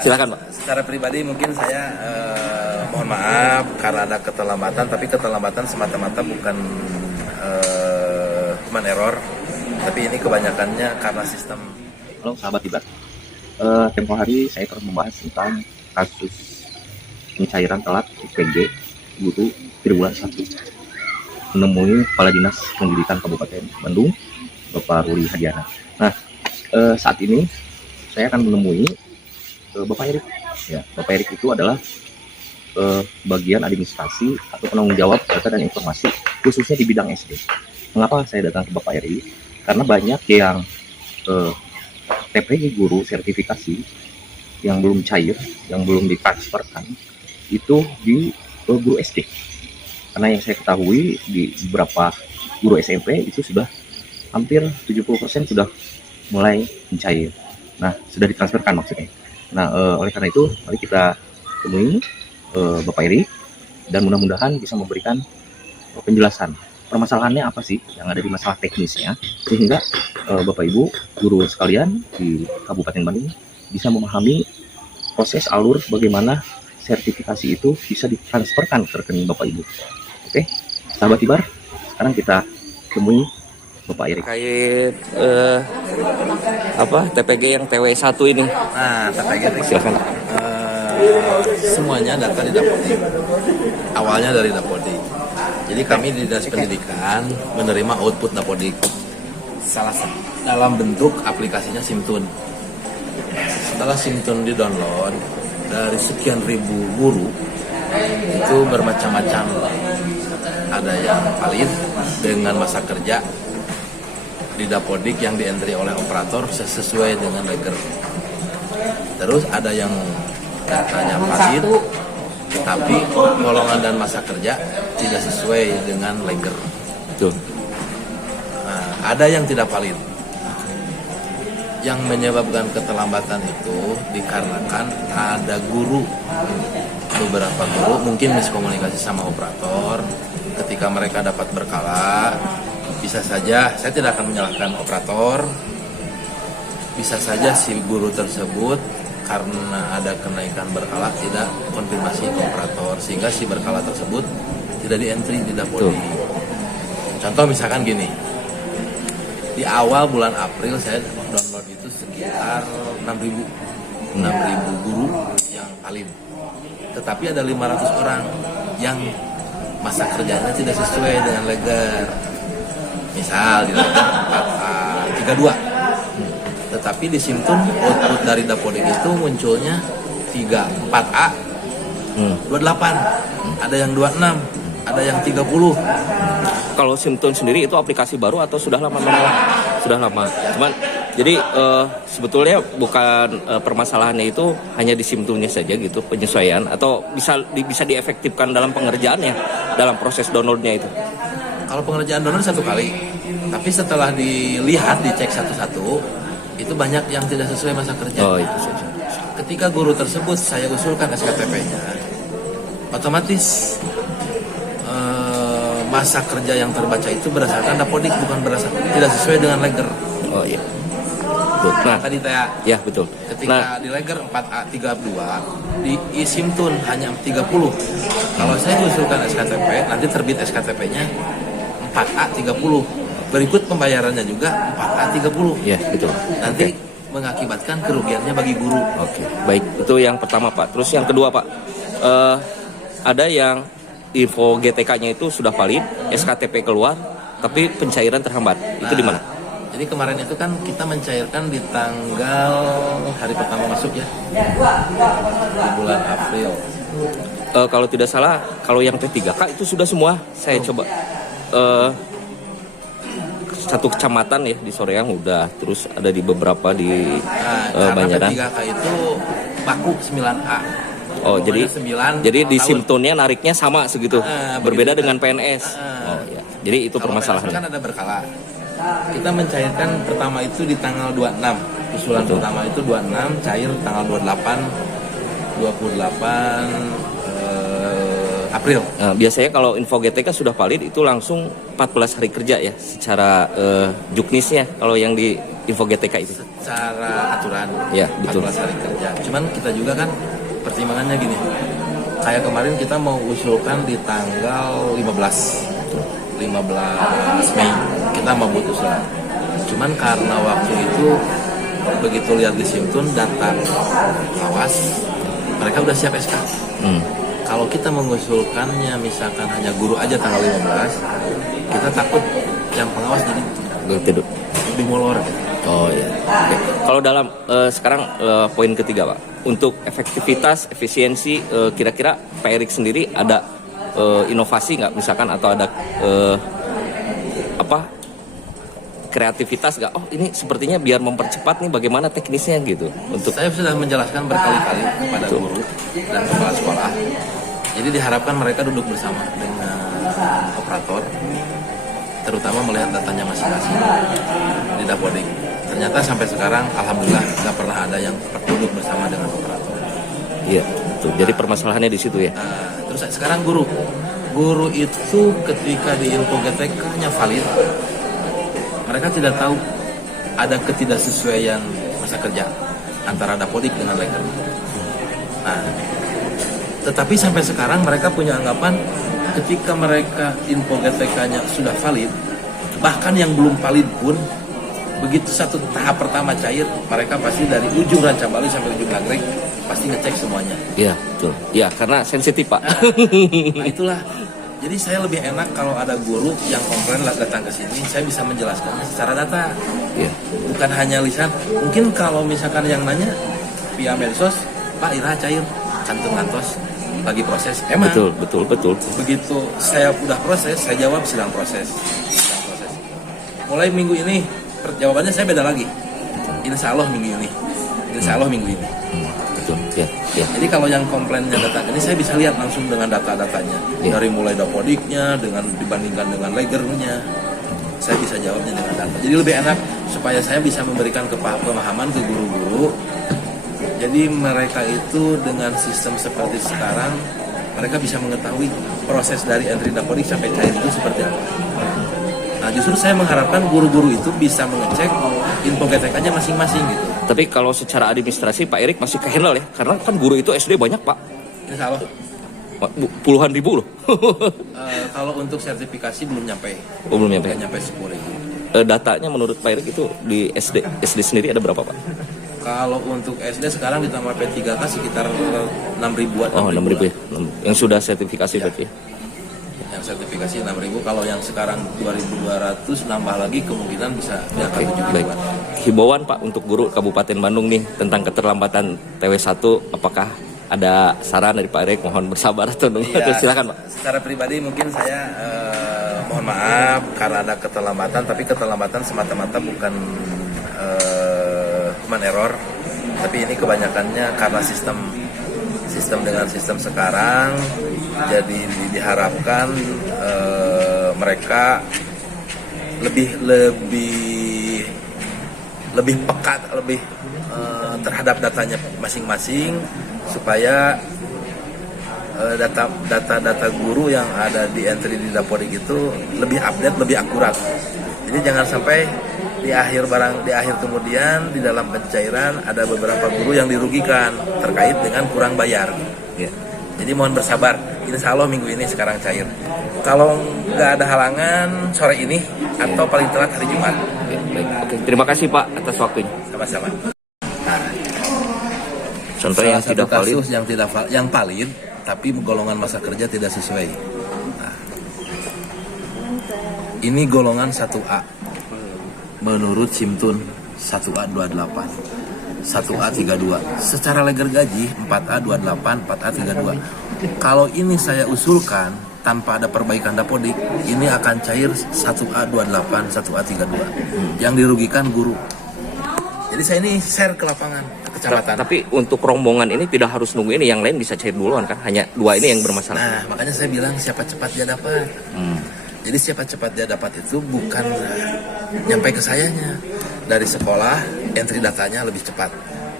Silakan Pak. Secara pribadi mungkin saya mohon maaf karena ada keterlambatan, tapi keterlambatan semata-mata bukan human error, tapi ini kebanyakannya karena sistem. Halo sahabat Tibat. Tempo hari saya akan membahas tentang kasus pencairan telat UPG guru triwulan 1 menemui Kepala Dinas Pendidikan Kabupaten Bandung, Bapak Ruli Hadiana. Nah, saat ini saya akan menemui Bapak Erik. Ya, Bapak Erik itu adalah bagian administrasi atau penanggung jawab data dan informasi khususnya di bidang SD. Mengapa saya datang ke Bapak Erik? Karena banyak yang TPG guru sertifikasi yang belum cair, yang belum ditransferkan itu di guru SD. Karena yang saya ketahui di beberapa guru SMP itu sudah hampir 70% sudah mulai mencair. Nah, sudah ditransferkan maksudnya. Nah, oleh karena itu mari kita temui Bapak Erik dan mudah-mudahan bisa memberikan penjelasan permasalahannya apa sih yang ada di masalah teknisnya, sehingga Bapak Ibu guru sekalian di Kabupaten Bandung bisa memahami proses alur bagaimana sertifikasi itu bisa ditransferkan ke rekening Bapak Ibu. Oke, sahabat Tibar, sekarang kita temui Bapak Erik. Terkait TPG yang TW1 ini. Nah, TPG Silakan. semuanya data di Dapodik. Awalnya dari Dapodik. Jadi kami di Dinas Pendidikan menerima output Dapodik. Salah satu dalam bentuk aplikasinya Simtun. Setelah Simtun di-download, dari sekian ribu guru itu bermacam-macam. Ada yang valid dengan masa kerja di Dapodik yang di-entry oleh operator sesuai dengan leger. Terus ada yang datanya valid tapi golongan dan masa kerja tidak sesuai dengan leger. Tuh. Nah, ada yang tidak valid. Yang menyebabkan keterlambatan itu dikarenakan ada guru, beberapa guru mungkin miskomunikasi sama operator. Ketika mereka dapat berkala, bisa saja, saya tidak akan menyalahkan operator, bisa saja si guru tersebut karena ada kenaikan berkala tidak konfirmasi ke operator, sehingga si berkala tersebut tidak di-entry di Dapodik. Contoh misalkan gini, di awal bulan April saya download itu sekitar 6.000 guru yang valid, tetapi ada 500 orang yang masa kerjanya tidak sesuai dengan leger. Misal di leger 4A32, tetapi di Simtun output dari Dapodik itu munculnya 4A 28, ada yang 26, ada yang 30. Kalau Simtun sendiri itu aplikasi baru atau sudah lama memang? Sudah lama. Cuman jadi sebetulnya bukan permasalahannya itu hanya di Simtunnya saja gitu penyesuaian, atau bisa diefektifkan dalam pengerjaannya, dalam proses downloadnya itu. Kalau pengerjaan download satu kali, tapi setelah dilihat dicek satu-satu itu banyak yang tidak sesuai masa kerja. Oh, itu saja. Ketika guru tersebut saya usulkan SKTP-nya, otomatis masa kerja yang terbaca itu berdasarkan Dapodik, bukan berdasarkan tidak sesuai dengan leger. Oh iya. Betul. Nah, Tadi saya ya betul. ketika di leger 4A32 di Simtun hanya 30. Kalau saya usulkan SKTP, nanti terbit SKTP-nya 4A30. Berikut pembayarannya juga 4A30. Ya, betul. Nanti mengakibatkan kerugiannya bagi guru. Oke, baik. Itu yang pertama, Pak. Terus yang kedua, Pak. Ada yang info GTK-nya itu sudah valid, SKTP keluar, tapi pencairan terhambat. Itu di mana? Jadi kemarin itu kan kita mencairkan di tanggal hari pertama masuk ya, di bulan April. Kalau tidak salah, kalau yang P3K itu sudah semua. Saya coba satu kecamatan ya di Soreang udah, terus ada di beberapa di Banjaran. P3K itu baku 9A. Oh, jadi 9 jadi di tahun. Simtonnya nariknya sama segitu. Berbeda begitu. dengan PNS. Oh ya. Jadi itu Kalau permasalahannya. PNS kan ada berkala. Kita mencairkan pertama itu di tanggal 26. Usulan Betul. pertama itu 26, cair tanggal 28 April. Nah, biasanya kalau info GTK sudah valid itu langsung 14 hari kerja ya secara juknisnya kalau yang di info GTK itu. Secara aturan Ya, betul. 14 hari kerja. Cuman kita juga kan pertimbangannya gini. Kayak kemarin kita mau usulkan di tanggal 15 Mei kita mau buat usulan. Cuman karena waktu itu begitu lihat di Simtun data pengawas mereka udah siap SK. Kalau kita mengusulkannya misalkan hanya guru aja tanggal 15, kita takut yang pengawas jadi Tidak. lebih molor gitu. Oh iya. Oke. Kalau dalam sekarang poin ketiga Pak, untuk efektivitas, efisiensi, kira-kira Pak Erik sendiri ada inovasi nggak misalkan atau ada kreativitas nggak? Oh ini sepertinya biar mempercepat nih bagaimana teknisnya gitu untuk. Saya sudah menjelaskan berkali-kali kepada guru dan kepala sekolah. Jadi diharapkan mereka duduk bersama dengan operator, terutama melihat datanya masing-masing di Dapodik. Ternyata sampai sekarang, alhamdulillah nggak pernah ada yang duduk bersama dengan operator. Iya, betul. Jadi permasalahannya di situ ya. Terus sekarang guru itu ketika di info GTK-nya valid, mereka tidak tahu ada ketidaksesuaian masa kerja antara Dapodik dengan Leker. Nah, tetapi sampai sekarang mereka punya anggapan ketika mereka info GTK-nya sudah valid, bahkan yang belum valid pun begitu satu tahap pertama cair, mereka pasti dari ujung Ranca Bali sampai ujung Nagreg pasti ngecek semuanya. Iya, betul. Iya, karena sensitif Pak. Nah itulah. Jadi saya lebih enak kalau ada guru yang komplain datang ke sini, saya bisa menjelaskannya secara data. Iya. Bukan hanya lisan. Mungkin kalau misalkan yang nanya via medsos, Pak Ira cair, cantum kantos, lagi proses. Emang. Betul. Begitu saya udah proses, saya jawab sedang proses. Mulai minggu ini, jawabannya saya beda lagi. Insya Allah minggu ini. Insya Allah minggu ini. Betul. Ya. Jadi kalau yang komplainnya datang ini saya bisa lihat langsung dengan data-datanya. Ya. Dari mulai Dapodiknya, dengan dibandingkan dengan legernya. Saya bisa jawabnya dengan data. Jadi lebih enak supaya saya bisa memberikan pemahaman ke guru-guru. Jadi mereka itu dengan sistem seperti sekarang, mereka bisa mengetahui proses dari entry Dapodik sampai cair itu seperti apa. Nah justru saya mengharapkan guru-guru itu bisa mengecek info GTK-nya masing-masing gitu. Tapi kalau secara administrasi Pak Erik masih kehandle ya, karena kan guru itu SD banyak Pak. Insya Allah. Puluhan ribu loh. Kalau untuk sertifikasi belum nyampe. Oh, belum nyampe. Nggak nyampe 10.000. Datanya menurut Pak Erik itu di SD sendiri ada berapa Pak? Kalau untuk SD sekarang ditambah P3K sekitar 6.000-an. Oh 6.000 ya. Yang sudah sertifikasi Ya. berarti ya. Yang sertifikasi 6.000, kalau yang sekarang 2.200 nambah lagi kemungkinan bisa di angka 7.000-an. Baik. Himbauan Pak untuk guru Kabupaten Bandung nih tentang keterlambatan TW1, apakah ada saran dari Pak Erik? Mohon bersabar atau Iya, silakan Pak. Secara pribadi mungkin saya mohon maaf karena ada keterlambatan, tapi keterlambatan semata-mata bukan human error, tapi ini kebanyakannya karena sistem dengan sistem sekarang. Jadi diharapkan mereka lebih pekat, terhadap datanya masing-masing supaya data guru yang ada di entry di Dapodik itu lebih update, lebih akurat. Jadi jangan sampai di akhir kemudian di dalam pencairan ada beberapa guru yang dirugikan terkait dengan kurang bayar. Ya. Jadi mohon bersabar. Insya Allah minggu ini sekarang cair. Kalau nggak ada halangan sore ini atau paling telat hari Jumat. Ya, baik. Oke. Terima kasih Pak atas waktunya. Sama-sama. Contoh yang tidak valid. Kasus yang valid tapi golongan masa kerja tidak sesuai. Nah, ini golongan 1A. Menurut Simtun 1A 28, 1A 32. Secara leger gaji 4A 28, 4A 32. Kalau ini saya usulkan tanpa ada perbaikan Dapodik, ini akan cair 1A 28, 1A 32. Yang dirugikan guru. Jadi saya ini share ke lapangan, ke kecamatan. Tapi untuk rombongan ini tidak harus nunggu ini, yang lain bisa cair duluan kan? Hanya 2 ini yang bermasalah. Nah, makanya saya bilang siapa cepat dia dapat. Jadi siapa cepat dia dapat itu bukan nyampe ke sayanya. Dari sekolah, entry datanya lebih cepat.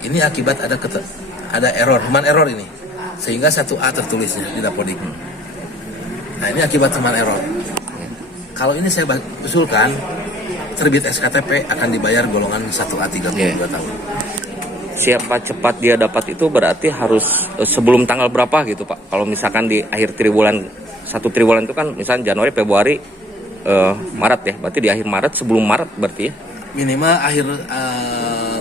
Ini akibat ada error, human error ini. Sehingga 1A tertulisnya di Dapodik. Nah ini akibat teman error. Kalau ini saya usulkan, terbit SKTP akan dibayar golongan 1A 32 tahun. Siapa cepat dia dapat itu berarti harus sebelum tanggal berapa gitu Pak? Kalau misalkan di akhir triwulan, satu triwulan itu kan misalnya Januari, Februari, Maret ya, berarti di akhir Maret, sebelum Maret berarti ya? Minimal akhir,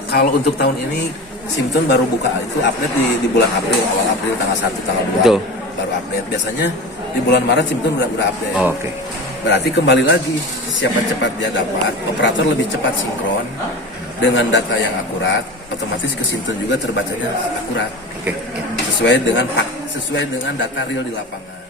kalau untuk tahun ini Simton baru buka itu update di bulan April, awal April tanggal 1, tanggal 2 Betul. baru update. Biasanya di bulan Maret Simton udah update. Oh, oke. Berarti kembali lagi, siapa cepat dia dapat, operator lebih cepat sinkron dengan data yang akurat, otomatis ke Simton juga terbacanya akurat. Oke. Sesuai dengan data real di lapangan.